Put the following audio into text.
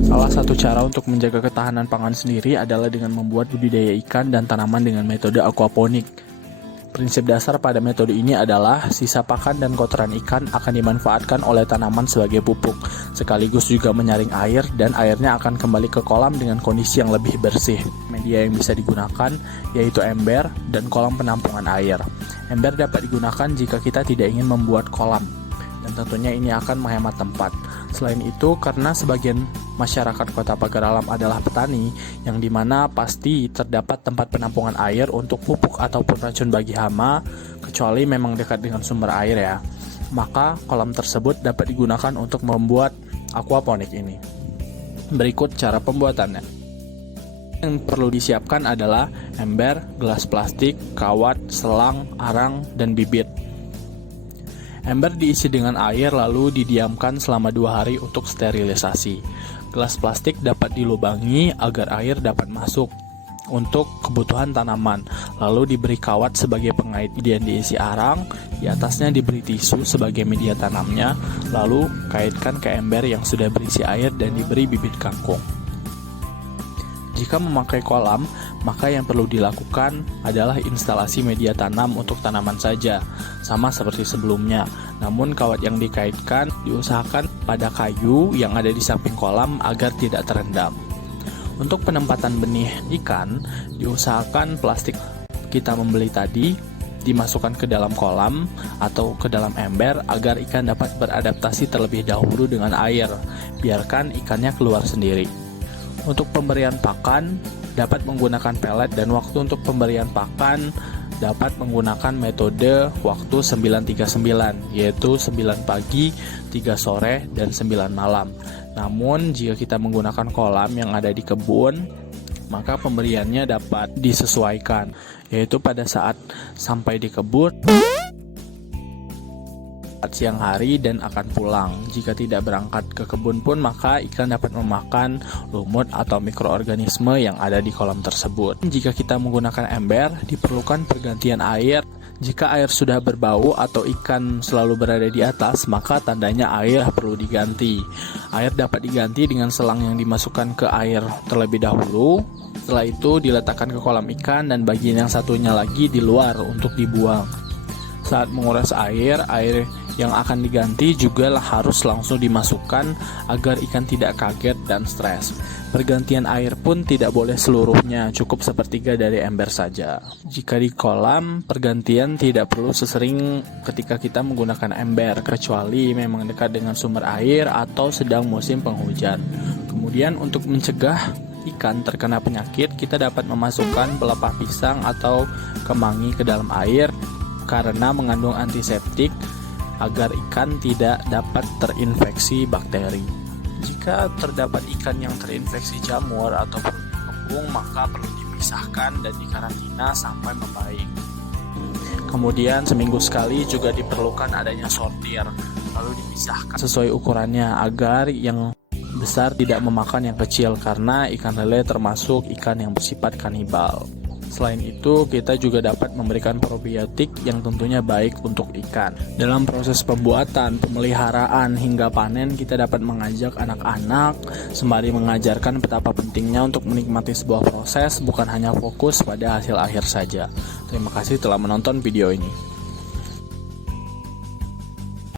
Salah satu cara untuk menjaga ketahanan pangan sendiri adalah dengan membuat budidaya ikan dan tanaman dengan metode aquaponik. Prinsip dasar pada metode ini adalah sisa pakan dan kotoran ikan akan dimanfaatkan oleh tanaman sebagai pupuk, sekaligus juga menyaring air dan airnya akan kembali ke kolam dengan kondisi yang lebih bersih. Media yang bisa digunakan yaitu ember dan kolam penampungan air. Ember dapat digunakan jika kita tidak ingin membuat kolam, dan tentunya ini akan menghemat tempat. Selain itu, karena sebagian masyarakat Kota Pagar Alam adalah petani, yang dimana pasti terdapat tempat penampungan air untuk pupuk ataupun racun bagi hama, kecuali memang dekat dengan sumber air ya. Maka kolam tersebut dapat digunakan untuk membuat aquaponik ini. Berikut cara pembuatannya. Yang perlu disiapkan adalah ember, gelas plastik, kawat, selang, arang, dan bibit. Ember diisi dengan air lalu didiamkan selama 2 hari untuk sterilisasi. Gelas plastik dapat dilubangi agar air dapat masuk untuk kebutuhan tanaman, lalu diberi kawat sebagai pengait. Kemudian diisi arang, di atasnya diberi tisu sebagai media tanamnya, lalu kaitkan ke ember yang sudah berisi air dan diberi bibit kangkung. Jika memakai kolam, maka yang perlu dilakukan adalah instalasi media tanam untuk tanaman saja, sama seperti sebelumnya. Namun kawat yang dikaitkan diusahakan pada kayu yang ada di samping kolam agar tidak terendam. Untuk penempatan benih ikan, diusahakan plastik kita membeli tadi dimasukkan ke dalam kolam atau ke dalam ember agar ikan dapat beradaptasi terlebih dahulu dengan air. Biarkan ikannya keluar sendiri. Untuk pemberian pakan dapat menggunakan pelet, dan waktu untuk pemberian pakan dapat menggunakan metode waktu 939, yaitu 9 pagi, 3 sore, dan 9 malam. Namun jika kita menggunakan kolam yang ada di kebun, maka pemberiannya dapat disesuaikan, yaitu pada saat sampai di kebun siang hari dan akan pulang. Jika tidak berangkat ke kebun pun, maka ikan dapat memakan lumut atau mikroorganisme yang ada di kolam tersebut. Jika kita menggunakan ember, diperlukan pergantian air. Jika air sudah berbau atau ikan selalu berada di atas, maka tandanya air perlu diganti. Air dapat diganti dengan selang yang dimasukkan ke air terlebih dahulu. Setelah itu diletakkan ke kolam ikan dan bagian yang satunya lagi di luar untuk dibuang. Saat menguras air yang akan diganti juga harus langsung dimasukkan agar ikan tidak kaget dan stres. Pergantian air pun tidak boleh seluruhnya, cukup sepertiga dari ember saja. Jika di kolam, pergantian tidak perlu sesering ketika kita menggunakan ember, kecuali memang dekat dengan sumber air atau sedang musim penghujan. Kemudian untuk mencegah ikan terkena penyakit, kita dapat memasukkan pelepah pisang atau kemangi ke dalam air karena mengandung antiseptik agar ikan tidak dapat terinfeksi bakteri. Jika terdapat ikan yang terinfeksi jamur atau kembung, maka perlu dipisahkan dan dikarantina sampai membaik. Kemudian seminggu sekali juga diperlukan adanya sortir, lalu dipisahkan sesuai ukurannya agar yang besar tidak memakan yang kecil, karena ikan lele termasuk ikan yang bersifat kanibal. Selain itu, kita juga dapat memberikan probiotik yang tentunya baik untuk ikan. Dalam proses pembuatan, pemeliharaan, hingga panen, kita dapat mengajak anak-anak sembari mengajarkan betapa pentingnya untuk menikmati sebuah proses, bukan hanya fokus pada hasil akhir saja. Terima kasih telah menonton video ini.